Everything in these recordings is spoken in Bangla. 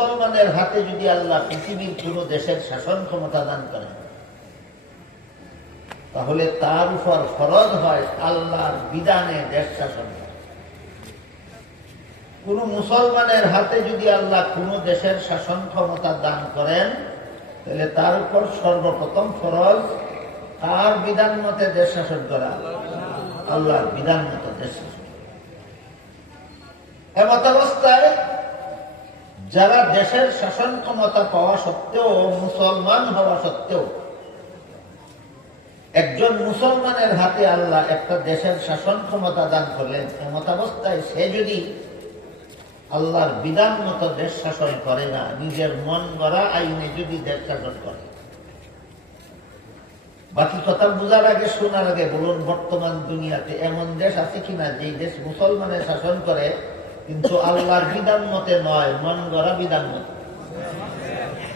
মুসলমানের হাতে যদি আল্লাহ পৃথিবীর কোন দেশের শাসন ক্ষমতা দান করেন তাহলে তার উপর ফরজ হয় আল্লাহর বিধানে দেশ শাসন কোন মুসলমানের হাতে যদি আল্লাহ কোন দেশের শাসন ক্ষমতা দান করেন, তাহলে তার উপর সর্বপ্রথম ফরজ তার বিধান মতে দেশ শাসন করা, আল্লাহর বিধান মতো দেশ শাসন। এমত অবস্থায় যারা দেশের শাসন ক্ষমতা পাওয়া সত্ত্বেও মুসলমান হওয়া সত্ত্বেও, একজন মুসলমানের হাতে আল্লাহ একটা দেশের শাসন ক্ষমতা দান করলেন এমত অবস্থায় সে যদি আল্লাহর বিধান মতো দেশ শাসন করে না, নিজের মন গড়া আইনে যদি দেশ শাসন করে। বাকি কথা বোঝার আগে, শোনার আগে বলুন, বর্তমান দুনিয়াতে এমন দেশ আছে কিনা যে দেশ মুসলমানের শাসন করে কিন্তু আল্লাহর বিধান মতে নয়, মন গড়া বিধান মতে।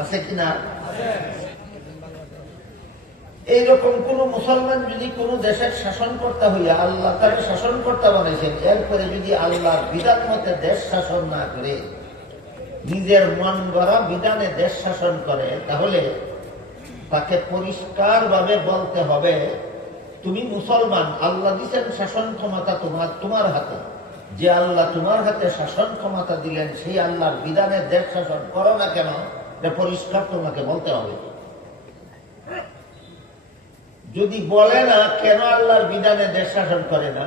আছে কিনা এইরকম কোন মুসলমান যদি কোন দেশের শাসন কর্তা হইয়া আল্লাহ তাকে শাসন কর্তা বানাইছেন, এরপরে যদি আল্লাহর বিধান মতে দেশ শাসন না করে, নিজের মন গড়া বিধানে দেশ শাসন করে, তাহলে তাকে পরিষ্কার ভাবে বলতে হবে, তুমি মুসলমান, আল্লাহ দিচ্ছেন শাসন ক্ষমতা তোমার তোমার হাতে। যে আল্লাহ তোমার হাতে শাসন ক্ষমতা দিলেন, সেই আল্লাহর বিধানের দেশ শাসন করো না কেন? এটা পরিষ্কার তোমাকে বলতে হবে। যদি বলে না, কেন আল্লাহর বিধানে দেশ শাসন করে না?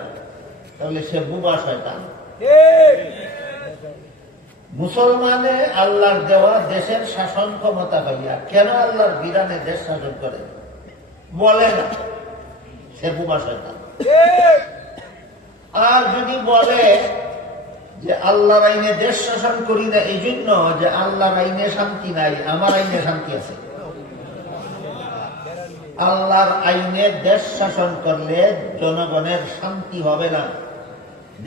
তাহলে সে বুবা শয়তান। মুসলমানে আল্লাহর দেওয়া দেশের শাসন ক্ষমতা পাইয়া কেন আল্লাহর বিধানে দেশ শাসন করে? বলে না, সে বুবা শয়তান। আর যদি বলে যে আল্লাহর আইনে দেশ শাসন করি না, এই জন্য যে আল্লাহর আইনে শান্তি নাই, আমার আইনে শান্তি আছে। আল্লাহর আইনে দেশ শাসন করলে জনগণের শান্তি হবে না,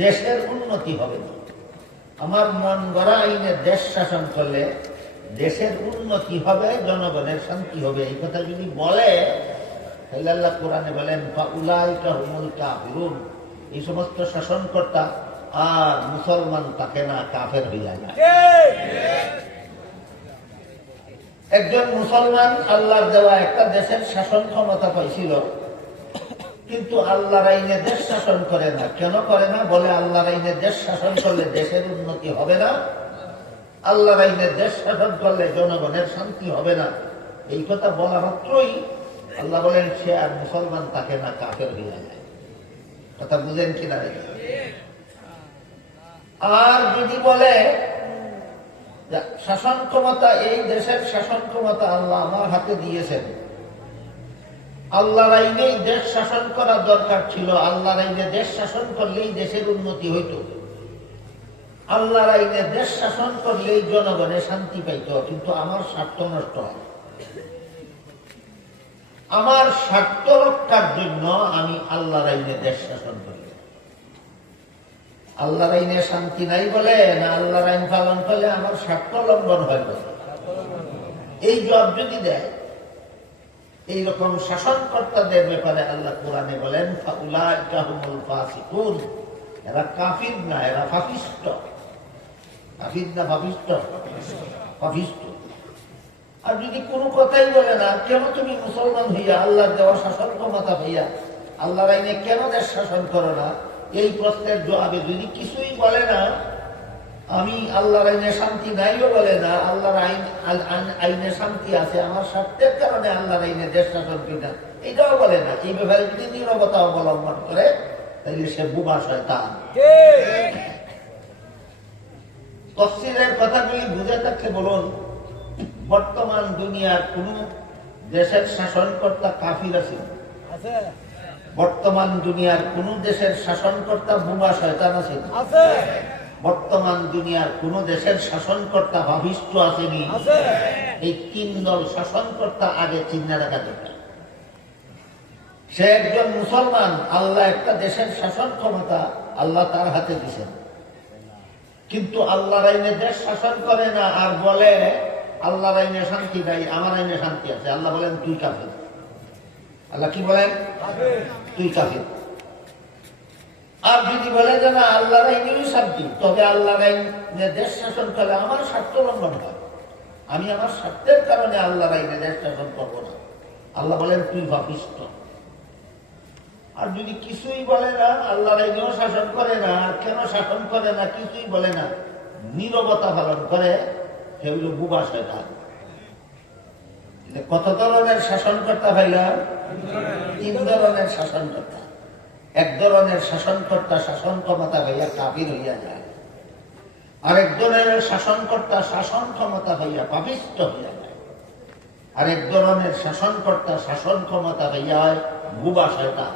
দেশের উন্নতি হবে না। আমার মন গড়া আইনে দেশ শাসন করলে দেশের উন্নতি হবে, জনগণের শান্তি হবে। এই কথা যদি বলে, তাহলে আল্লাহ কোরআনে বলেন উলাইকা হুমুল কাফিরুন। এই সমস্ত শাসনকর্তা আর মুসলমান তাকে না কাফের হইয়া যায়। একজন মুসলমান আল্লাহর দেওয়া একটা দেশের শাসন ক্ষমতা পাইছিল কিন্তু আল্লাহর আইনে দেশ শাসন করে না। কেন করে না? বলে আল্লাহর আইনে দেশ শাসন করলে দেশের উন্নতি হবে না। আল্লাহর আইনে দেশ শাসন করলে জনগণের শান্তি হবে না। এই কথা বলা মাত্রই আল্লাহ বলেন সে আর মুসলমান তাকে না কাফের হইয়া যায়। কথা বুঝেন কিনা আর যদি বলে শাসন ক্ষমতা এই দেশের শাসন ক্ষমতা আল্লাহ আমার হাতে দিয়েছেন। আল্লাহর আইনেই দেশ শাসন করার দরকার ছিল। আল্লাহর আইনে দেশ শাসন করলেই দেশের উন্নতি হইত। আল্লাহর আইনে দেশ শাসন করলেই জনগণে শান্তি পাইত, কিন্তু আমার স্বার্থ নষ্ট হয়। আমার স্বার্থ রক্ষার জন্য আমি আল্লাহর আইনে দেশ শাসন করি। আল্লাহর আইনে শান্তি নাই বলে না আল্লাহর আইন পালন করলে আমার স্বার্থ লঙ্ঘন হয় বলে। এই জব যদি দেয়, এইরকম শাসনকর্তাদের ব্যাপারে আল্লাহ কোরআনে বলেন এরা কাফির না, এরা ফাফিষ্ট। কাফির না ফাফিষ্ট? ফাফিষ্ট। আর যদি কোনো কথাই বলে না কেন তুমি মুসলমান হইয়া আল্লাহর দেওয়া শাসন ক্ষমতা হইয়া আল্লাহর আইনে কেন দেশ শাসন করো না? এই প্রশ্নের জবাবে যদি কিছুই বলে না আমি আল্লাহর আইনে শান্তি নাইও বলে না আল্লাহর আইন আইনে শান্তি আছে আমার স্বার্থের কারণে আল্লাহর আইনে দেশ শাসন করি না। এটাও বলে না। এই ব্যাপারে যদি নিরবতা অবলম্বন করে তাহলে সে বুবা শয়তান। তফসিলের কথাগুলি বুঝে থাকলে বলুন বর্তমান দুনিয়ার কোন দেশের শাসনকর্তা কাফির আছে? বর্তমান দুনিয়ার কোন দেশের শাসনকর্তা বুবা শয়তান আছে? বর্তমান দুনিয়ার কোন দেশের শাসনকর্তা ভাবিষ্ট আসেনি? এই তিন দল শাসনকর্তা আগে চিন্তা রাখা দরকার। সে একজন মুসলমান আল্লাহ একটা দেশের শাসন ক্ষমতা আল্লাহ তার হাতে দিছেন কিন্তু আল্লাহর আইনে দেশ শাসন করে না আর বলে আল্লাহর আইনে শান্তি নাই, আমার আইনে শান্তি আছে। আল্লাহ বলেন, তুই কাফের। আল্লাহ কি বলেন? তুই কাফের। আর যদি বলে যে না, আল্লাহর আইনেরই শান্তি, তবে আল্লাহর আইন দেশ শাসন করে আমার স্বার্থ লঙ্ঘন হয়। আমি আমার স্বার্থের কারণে আল্লাহর আইনে দেশ শাসন করব না। আল্লাহ বলেন, তুই ভাবিষ্ট আর যদি কিছুই বলে না, আল্লাহর আইনেও শাসন করে না, আর কেন শাসন করে না, কিছুই বলে না, নীরবতা পালন করে সেগুলো বুবা শয়তান কত ধরনের শাসনকর্তা ভাইলাম তিন ধরনের শাসনকর্তা। এক ধরনের শাসনকর্তা শাসন ক্ষমতা হইয়া কাবির হইয়া যায়। আরেক ধরনের শাসনকর্তা শাসন ক্ষমতা হইয়া পাপিষ্ট হইয়া যায়। আরেক ধরনের শাসনকর্তা শাসন ক্ষমতা হইয়া হয় বুবা শয়তান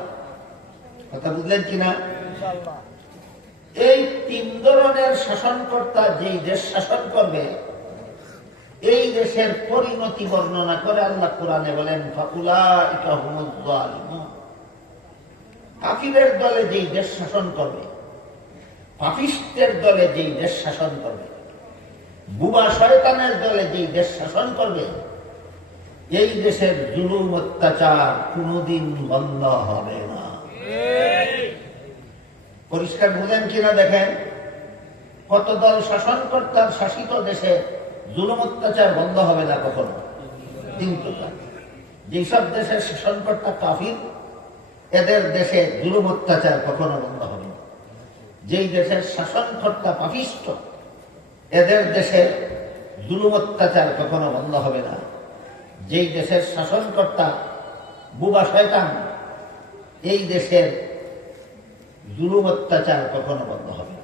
কথা বুঝলেন কিনা? এই তিন ধরনের শাসনকর্তা যেই দেশ শাসন করবে দেশের পরিণতি বর্ণনা করে আল্লাহ কোরআনে বলেন কাফিরের দলে যেই দেশ শাসন করবে পাপিস্টের দলে যেই দেশ শাসন করবে, বুবা শয়তানের দলে যেই দেশ শাসন করবে, এই দেশের জুলুম অত্যাচার কোনদিন বন্ধ হবে না। পরিষ্কার বুঝেন কিনা দেখেন, কত দল শাসনকর্তার শাসিত দেশে জুলুম অত্যাচার বন্ধ হবে না কখনো। কিন্তু যেসব দেশের শাসনকর্তা কাফির, এদের দেশে জুলুম অত্যাচার কখনো বন্ধ হবে না। যেই দেশের শাসনকর্তা পাপিষ্ট, এদের দেশে জুলুম অত্যাচার কখনো বন্ধ হবে না। যেই দেশের শাসনকর্তা বুবা শয়তান, এই দেশের জুলুম অত্যাচার কখনো বন্ধ হবে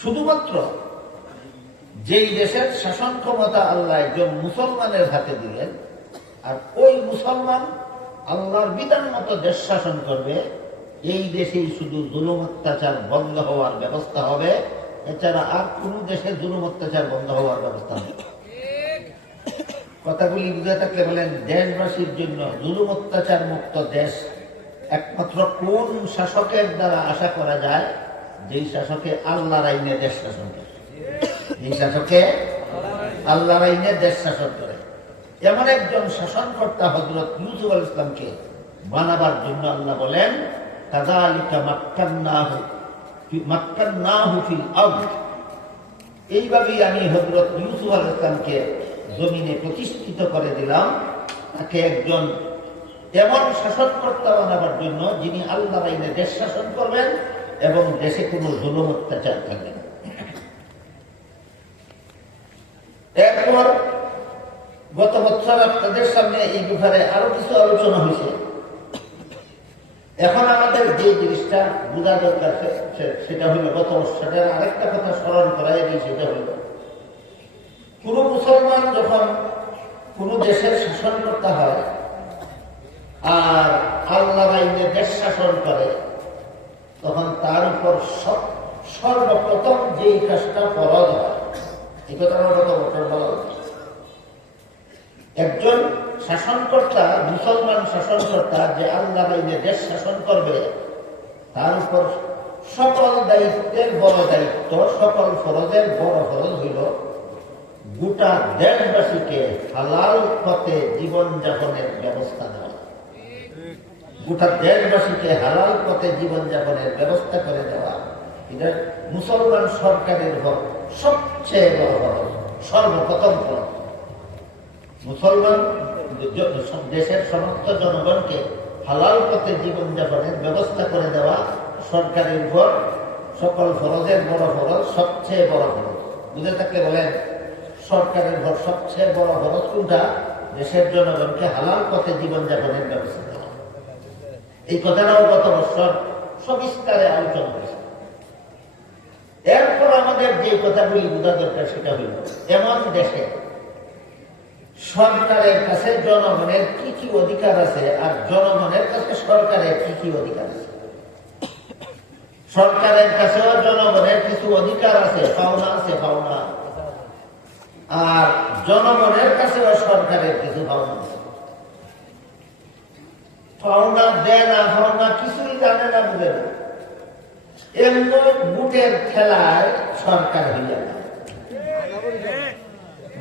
শুধুমাত্র যেই দেশের শাসন ক্ষমতা আল্লাহ একজন মুসলমানের হাতে দিলেন, আর ওই মুসলমান আল্লাহর বিধান মতো দেশ শাসন করবে, এই দেশেই শুধু জুলুম অত্যাচার বন্ধ হওয়ার ব্যবস্থা হবে। এছাড়া আর কোন দেশে জুলুম অত্যাচার বন্ধ হওয়ার ব্যবস্থা নেই কথাগুলি বুঝে থাকলে বলেন, দেশবাসীর জন্য জুলুম অত্যাচার মুক্ত দেশ একমাত্র কোন শাসকের দ্বারা আশা করা যায়? যেই শাসকে আল্লাহর আইনে দেশ শাসন করে। এই শাসকে আল্লাহ আইনে দেশ শাসন করে। এমন একজন শাসনকর্তা হজরত ইউসুফ আল ইসলামকে বানাবার জন্য আল্লাহ বলেন কাদালিকা মাক্কান্নাহু মাক্কান্নাহু ফিল আরদ। এইভাবেই আমি হজরত ইউসুফ আল ইসলামকে জমিনে প্রতিষ্ঠিত করে দিলাম। তাকে একজন এমন শাসনকর্তা বানাবার জন্য যিনি আল্লাহ আইনে দেশ শাসন করবেন এবং দেশে কোনো জুলুম অত্যাচার থাকবে না এরপর বছর আপনাদের সামনে এই ব্যাপারে আরও কিছু আলোচনা হয়েছে। এখন আমাদের যে জিনিসটা বোঝা দরকার সেটা হইল গত বছরের আরেকটা কথা স্মরণ করাই দিই সেটা হইল কোন মুসলমান যখন কোন দেশের শাসন করতে হয় আর আল্লাহ আইনে দেশ শাসন করে, তখন তার উপর সর্বপ্রথম যেই কাজটা ফরজ হয়, এই কথাটা গত বছর বলা একজন শাসনকর্তা, মুসলমান শাসনকর্তা যে আল্লাহ আইনে দেশ শাসন করবে, তার উপর সকল দায়িত্বের বড় দায়িত্ব, সকল ফরজের বড় ফরজ হইল গোটা দেশবাসীকে হালাল পথে জীবনযাপনের ব্যবস্থা দেওয়া। গোটা দেশবাসীকে হালাল পথে জীবনযাপনের ব্যবস্থা করে দেওয়া। এটা মুসলমান সরকারের হক সবচেয়ে বড় ফরজ, সর্বপ্রথম ফরজ। মুসলমান দেশের সমস্ত জনগণকে হালাল পথে জীবনযাপনের ব্যবস্থা করে দেওয়া সরকারের উপর সকল ফরজের বড় ফরজ, সবচেয়ে বড় ফরজ। বুঝে থাকলে বলেন, সরকারের ঘর সবচেয়ে বড় খরচ কোনটা? দেশের জনগণকে হালাল পথে জীবনযাপনের ব্যবস্থা দেওয়া এই কথাটাও গত বছর সবিস্তারে আলোচনা হয়েছে। এরপর আমাদের যে কথাগুলি বোঝা দরকার সেটা হইল, এমন দেশে সরকারের কাছে জনগণের কি কি অধিকার আছে আর জনগণের কাছে সরকারের কি কি অধিকার আছে? সরকারের কাছেও জনগণের কিছু অধিকার আছে, পাওনা আছে, পাওনা আর জনগণের কাছেও সরকারের কিছু পাওনা আছে। পাওনা দেয় না, পাওনা কিছুই জানে না, বুঝে না। এমন বুটের খেলায় সরকার হয়ে যাবে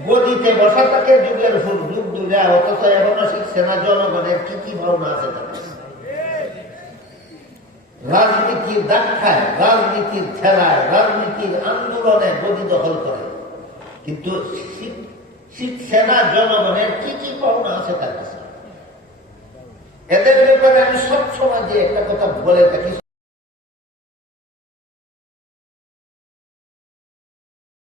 গদিতে বসা থাকে যুগের ফুল যুগ যুগে অথচ এখনও শিখছে না জনগণের কি কি ভাবনা আছে রাজনীতির দাক্ষায় রাজনীতির ঠেলায়, রাজনীতির আন্দোলনে গদি দখল করে। কিন্তু শিখ- শিখ সেনা জনগণের কি কি পাওনা আছে তার কাছে? এদের ব্যাপারে আমি সবসময় যে একটা কথা বলে থাকি